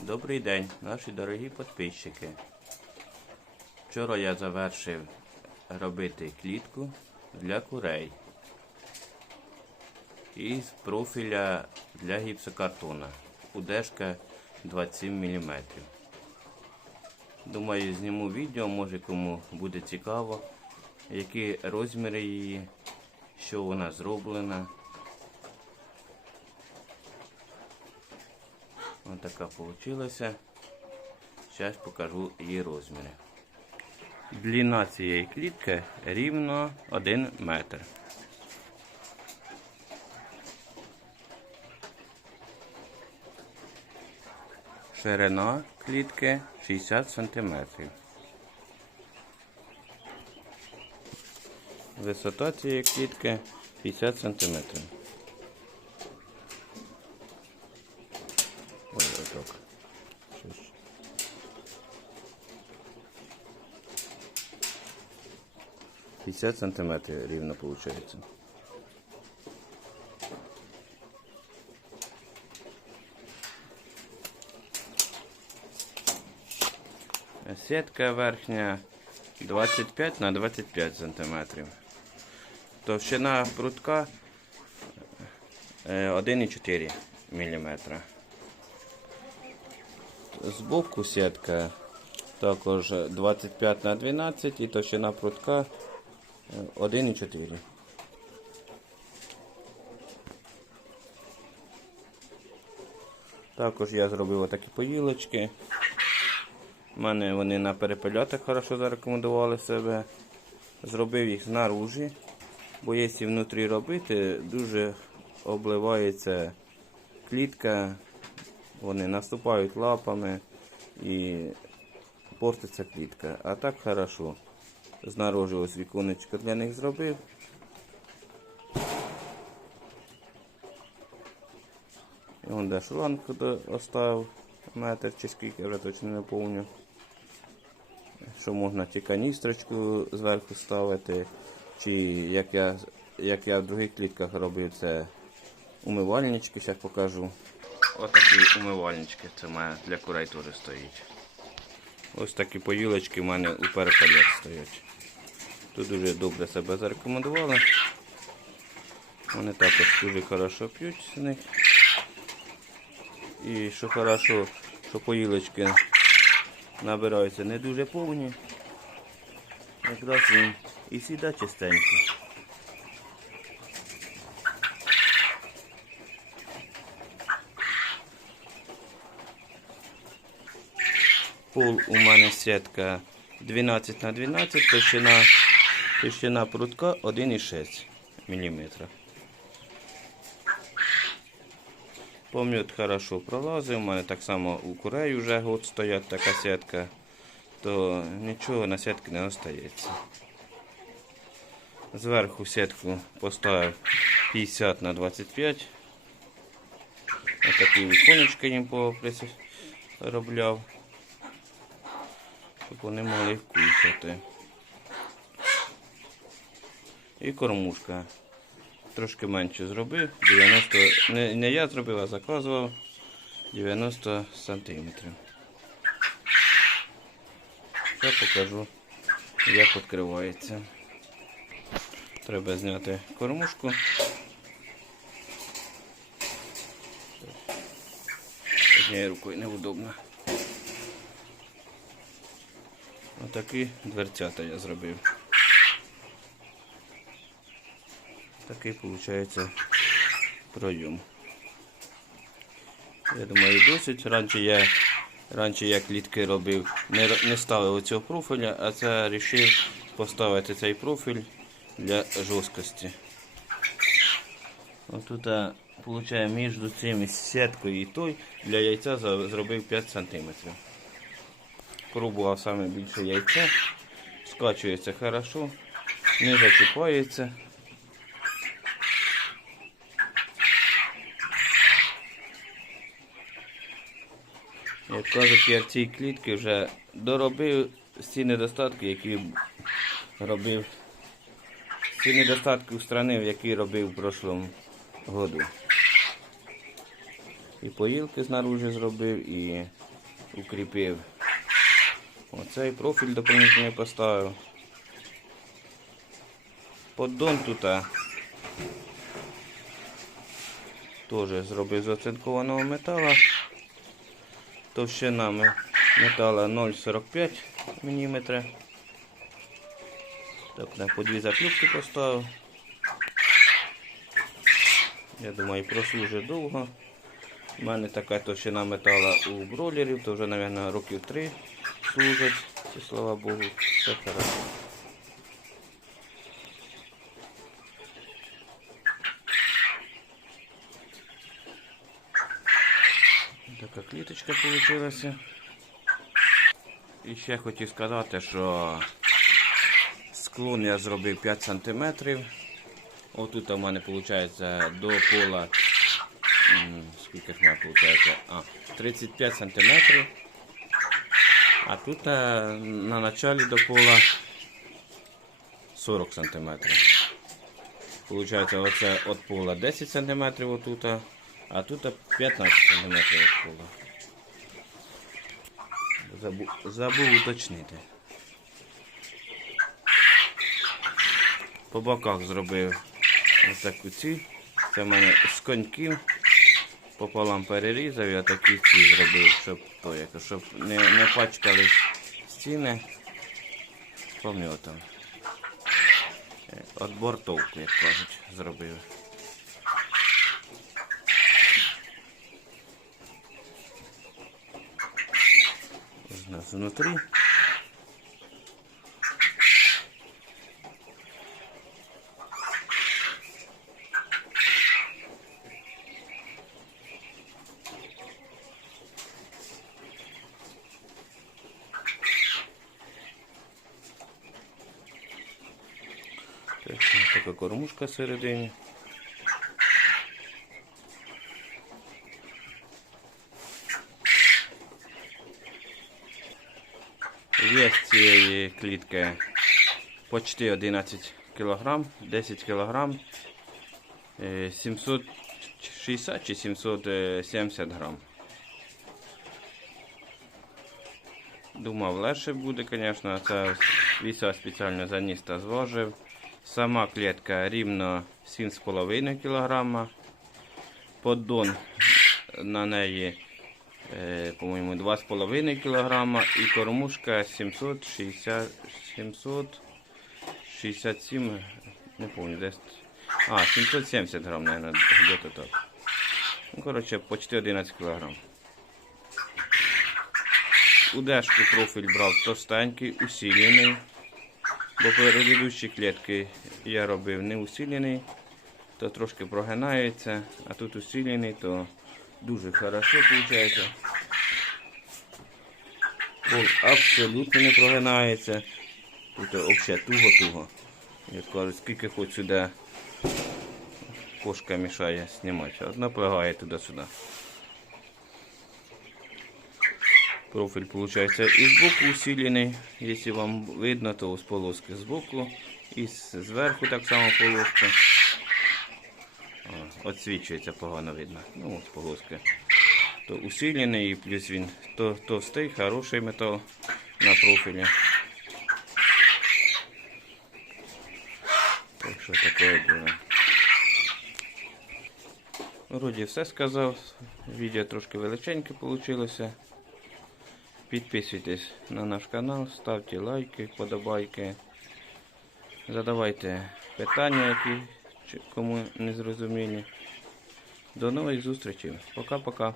Добрий день, наші дорогі підписчики. Вчора я завершив робити клітку для курей із профіля для гіпсокартона. Удержка 27 мм. Думаю, зніму відео, може кому буде цікаво, які розміри її, що вона зроблена. Така вийшла. Зараз покажу її розміри. Длина цієї клітки рівно 1 метр. Ширина клітки 60 сантиметрів. Висота цієї клітки 50 сантиметрів. 50 сантиметрів рівно виходить. Сітка верхня 25 на 25 сантиметрів. Товщина прутка е, 1,4 мм. Збоку сітка також 25 на 12 і товщина прутка 1,4. Також я зробив отакі поїлочки. У мене вони на перепельотах хорошо зарекомендували себе. Зробив їх знаружі, бо якщо внутрі робити, дуже обливається клітка, вони наступають лапами і портиться клітка. А так хорошо. Знаружи ось віконечко для них зробив. І вон де шланг оставив метр чи скільки, вже точно не пам'ятаю. Що можна ті каністрочку зверху ставити, чи як я, як я в других клітках робив, це умивальнички, зараз покажу. Отакі умивальнички, це мене для курей теж стоїть. Ось такі поїлочки в мене у перепалях стоять. Тут дуже добре себе зарекомендували. Вони також дуже хорошо п'ють з них. І що хорошо, що поїлочки набираються не дуже повні. Якраз і, і сіда чистенькі. Пол у мене сітка 12 на 12, товщина, товщина прутка 1,6 мм. Пом'ят хорошо пролазив, у мене так само у курей вже год стоять така сітка, то нічого на сітки не остається. Зверху сітку поставив 50 на 25. Отакі віконечки їм робляв, щоб вони могли кушати. І кормушка. Трошки менше зробив. 90, не, не я зробив, а заказував 90 сантиметрів. Зараз покажу, як відкривається. Треба зняти кормушку. Однією рукою неудобно. Отакі дверцята я зробив. Такий виходить пройом. Я думаю, досить. Раніше я, раніше я клітки робив, не, не ставив цього профіля, а це вирішив поставити цей профіль для жорсткості. Отут, виходить, між цими сіткою і той для яйця зробив 5 см. Пробував саме більше яйця, скачується хорошо, не зачіпається. Як кажуть, я в цій клітці вже доробив всі недостатки, які робив. Всі недостатки устранив, які робив в прошлому году. І поїлки знаружи зробив, і укріпив. Оцей профіль доповнительний поставив. Поддон тут теж зробив з оцинкованого металу. Товщина метала 0,45 мм. Так, на по дві заклюпки поставив. Я думаю, прослужить довго. У мене така товщина метала у бролерів, то вже, мабуть, років три служить. І, слава Богу, все хорошо. Така кліточка вийшла. І ще хотів сказати, що склон я зробив 5 см. Отут у мене виходить до пола. Скільки ж мене виходить? А, 35 см. А тут е, на началі до пола 40 см. Получається, оце від пола 10 см отут, а тут 15 см від пола. Забув, забув уточнити. По боках зробив ось таку ці. Це в мене з коньків. Пополам перерізав, я такі ці зробив, щоб, то, як, щоб не, не пачкались стіни пом'ятом. Е, От бортовку, як кажуть, зробив. Ось у нас внутрі. Так, ось така кормушка всередині. Вес цієї клітки почти 11 кг, 10 кг, 760 чи 770 грам. Думав, легше буде, звісно, це віса спеціально заніс та зважив. Сама клітка рівно 7,5 кг. Поддон на неї, е, по-моєму, 2,5 кг і кормушка 760, 767, не пам'ятаю, десь. А, 770 грам, мабуть, где-то так. Ну, коротше, почти 11 кг. Удешку профіль брав товстенький, усилений. Бо предыдущі клітки я робив не усилений, то трошки прогинається, а тут усилений, то дуже хорошо виходить. Пол абсолютно не прогинається. Тут взагалі туго-туго. Як кажуть, скільки хоч сюди кошка мішає знімати. Одна плягає туди-сюди. Профіль виходить і збоку усилений. Якщо вам видно, то з полоски збоку і зверху так само полоска. Отсвічується погано видно. Ну, з полоски. То усилений і плюс він то, товстий, хороший метал на профілі. Так що таке було. Вроді все сказав. Відео трошки величеньке вийшло. Підписуйтесь на наш канал, ставте лайки, подобайки. Задавайте питання, які кому не зрозумілі. До нових зустрічей. Пока-пока.